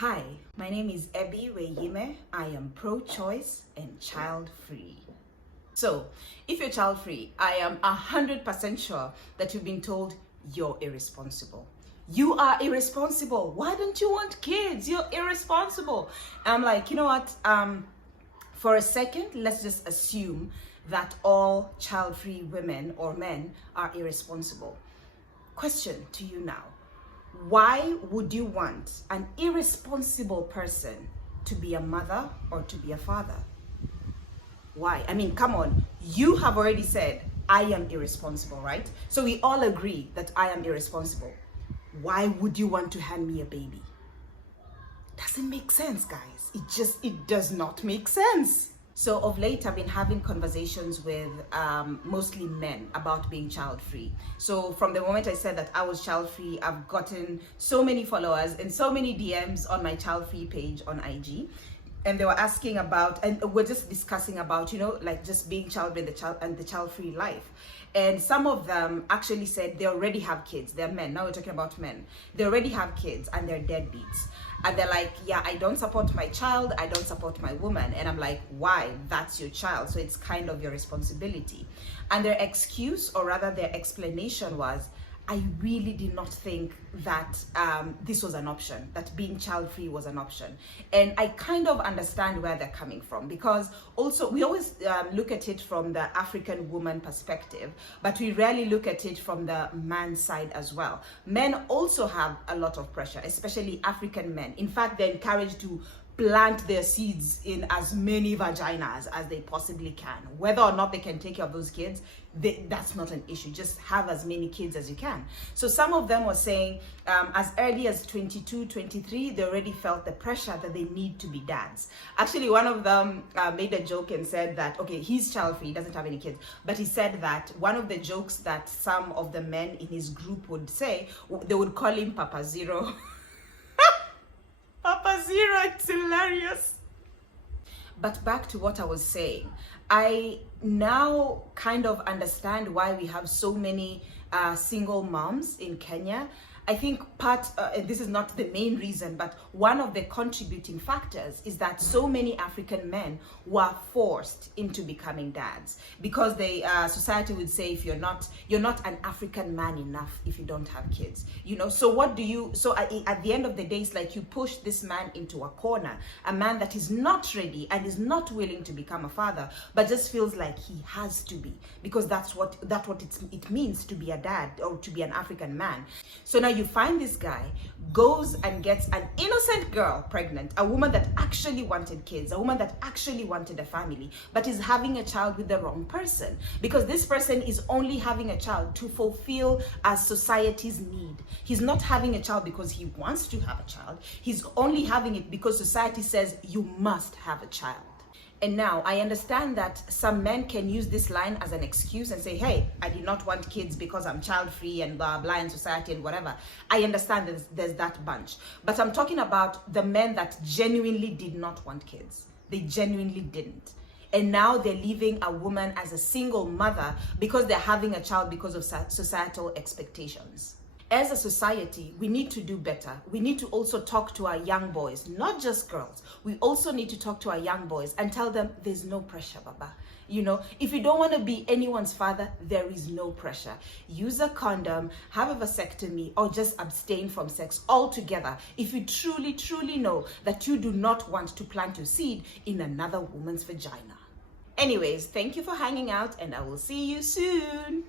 Hi, my name is Ebi Weyime. I am pro-choice and child-free. So, if you're child-free, I am 100% sure that you've been told you're irresponsible. You are irresponsible. Why don't you want kids? You're irresponsible. I'm like, you know what? For a second, let's just assume that all child-free women or men are irresponsible. Question to you now. Why would you want an irresponsible person to be a mother or to be a father? Why? I mean, come on. You have already said, I am irresponsible, right? So we all agree that I am irresponsible. Why would you want to hand me a baby? Doesn't make sense, guys. It does not make sense. So of late, I've been having conversations with mostly men about being child-free. So from the moment I said that I was child-free, I've gotten so many followers and so many DMs on my child-free page on IG. And they were asking about, and we're just discussing about, like just being child-free and the child-free life. And some of them actually said they already have kids. They're men. Now we're talking about men. They already have kids and they're deadbeats. And they're like, yeah, I don't support my child. I don't support my woman. And I'm like, why? That's your child. So it's kind of your responsibility. And their excuse, or rather their explanation was, I really did not think that this was an option, that being child-free was an option. And I kind of understand where they're coming from, because also we always look at it from the African woman perspective, but we rarely look at it from the man's side as well. Men also have a lot of pressure, especially African men. In fact, they're encouraged to plant their seeds in as many vaginas as they possibly can. Whether or not they can take care of those kids, that's not an issue. Just have as many kids as you can. So some of them were saying as early as 22, 23, they already felt the pressure that they need to be dads. Actually, one of them made a joke and said that, okay, he's child-free, he doesn't have any kids, but he said that one of the jokes that some of the men in his group would say, they would call him Papa Zero. Papa Zero, it's hilarious. But back to what I was saying, I now kind of understand why we have so many single moms in Kenya. I think this is not the main reason, but one of the contributing factors is that so many African men were forced into becoming dads, because society would say, if you're not an African man enough if you don't have kids, so at the end of the day, it's like you push this man into a corner, a man that is not ready and is not willing to become a father, but just feels like he has to be, because that's what it means to be a dad or to be an African man. So now you find this guy goes and gets an innocent girl pregnant, a woman that actually wanted kids, a woman that actually wanted a family, but is having a child with the wrong person, because this person is only having a child to fulfill society's need. He's not having a child because he wants to have a child. He's only having it because society says you must have a child. And now I understand that some men can use this line as an excuse and say, hey, I did not want kids because I'm child-free and blah, blah, in society and whatever. I understand there's that bunch. But I'm talking about the men that genuinely did not want kids. They genuinely didn't. And now they're leaving a woman as a single mother because they're having a child because of societal expectations. As a society, we need to do better. We need to also talk to our young boys, not just girls. We also need to talk to our young boys and tell them there's no pressure, Baba. If you don't want to be anyone's father, there is no pressure. Use a condom, have a vasectomy, or just abstain from sex altogether if you truly, truly know that you do not want to plant your seed in another woman's vagina. Anyways, thank you for hanging out, and I will see you soon.